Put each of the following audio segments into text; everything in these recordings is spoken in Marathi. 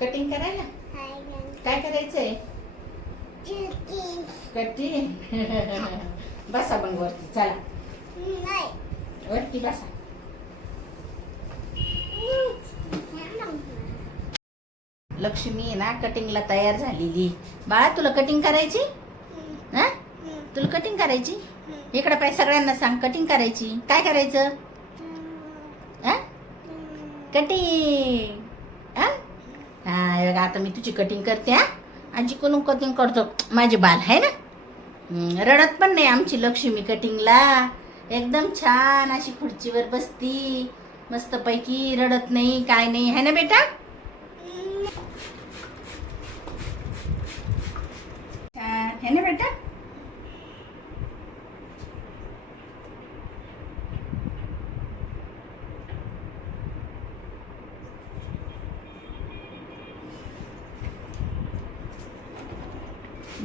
कटिंग करायला? काय करायचंय? कटिंग बसा मग वरती चला. वरती बसा. लक्ष्मी ना कटिंगला तयार झालेली. बाळा तुला कटिंग करायची? हा? तुला कटिंग करायची? इकडे पाय सगळ्यांना सांग कटिंग करायची. काय करायचं? कटिंग हे आता मी तुझी कटिंग करते हा. आजी कोण कटिंग करतो? माझे बाल आहे ना? रडत पण नाही आमची लक्ष्मी कटिंगला एकदम छान अशी खुर्चीवर बसती. मस्तपैकी रडत नाही काय नाही है ना बेटा? छान है ना बेटा?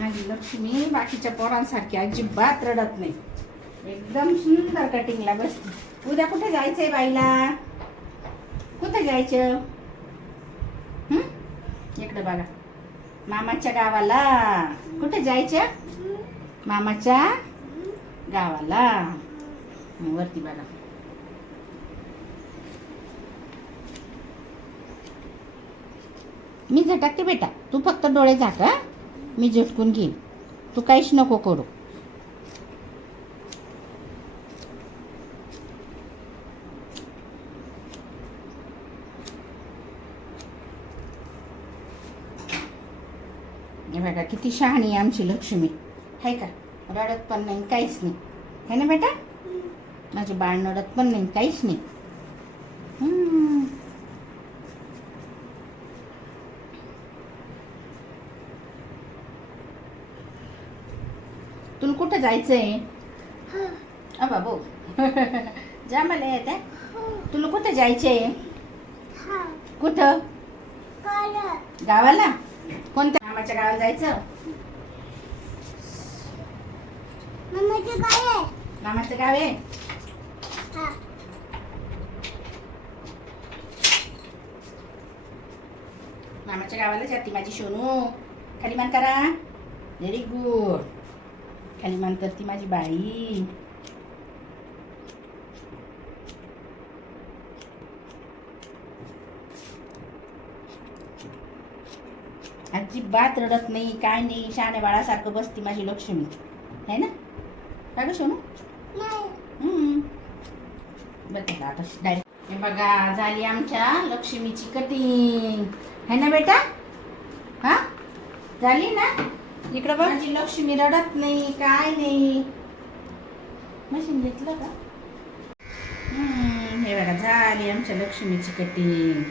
माझी लक्ष्मी बाकीच्या पोरांसारखी अजिबात रडत नाही. एकदम सुंदर कटिंगला बस उद्या कुठे जायचंय बाईला? कुठे जायचं? इकडे बघा. मामाच्या गावाला. कुठे जायचं? मामाच्या गावाला. वरती बघा. मी झटकते बेटा. तू फक्त डोळे झाक मी झटकून घेईन. तू काहीच नको करू. हे बघा किती शहाणी आहे आमची लक्ष्मी. आहे का? रडत पण नाही काहीच नाही. है ना बेटा? माझे बाळ रडत पण नाही काहीच नाही. तुला कुठं जायचंय? अ बाबू जा मला येते. तुला कुठं जायचंय? कुठं? गावाला. कोणत्या मामाच्या गावाला जायचं? मामाचं गाव आहे. मामाच्या गावाला जाते माझी सोनू. खाली मान करा. व्हेरी गुड खाली करते माझी बाई. अजिबात रडत नाही काय नाही शहाण्या बाळासारखं बसती माझी लक्ष्मी. है ना? काय गं सोनू? आता डायरेक्ट हे बघा झाली आमच्या लक्ष्मीची कटिंग है ना बेटा? हा? झाली ना? इकडं बघ. माझी लक्ष्मी रडत नाही काय नाही. मशीन घेतलं का? हम्म, हे बघा झाली आमच्या लक्ष्मीची कटिंग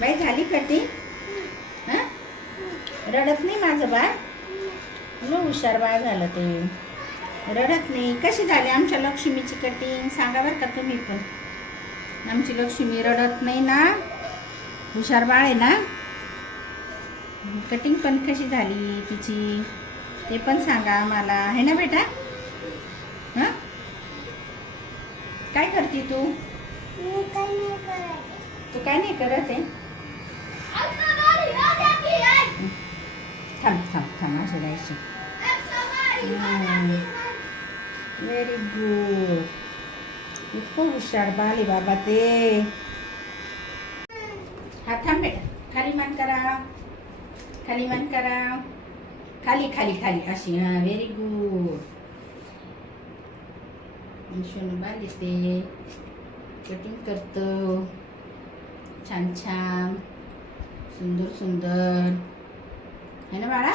बाई झाली कटिंग हा? रडत नाही माझं बाळ? लय हुशार बाळ झालं ते. रडत नाही. कशी झाली आमच्या लक्ष्मीची कटिंग सांगा बरं का तुम्ही पण. आमची लक्ष्मी रडत नाही ना? हुशार बाळ आहे ना? कटिंग पण कशी झाली तिची? ते पण सांगा आम्हाला. आहे ना बेटा? हां? काय करते तू? तू काय नाही करत आहे. थांब थांब थांब. असं जायचं व्हेरी गुड इतकं हुशार बाले बाबा ते. हा थांब बेटा. खाली मान करा. खाली मान करा खाली खाली खाली अशी हा व्हेरी गुड सोनू बाल येते कटिंग करतो छान छान सुंदर सुंदर है ना बाळा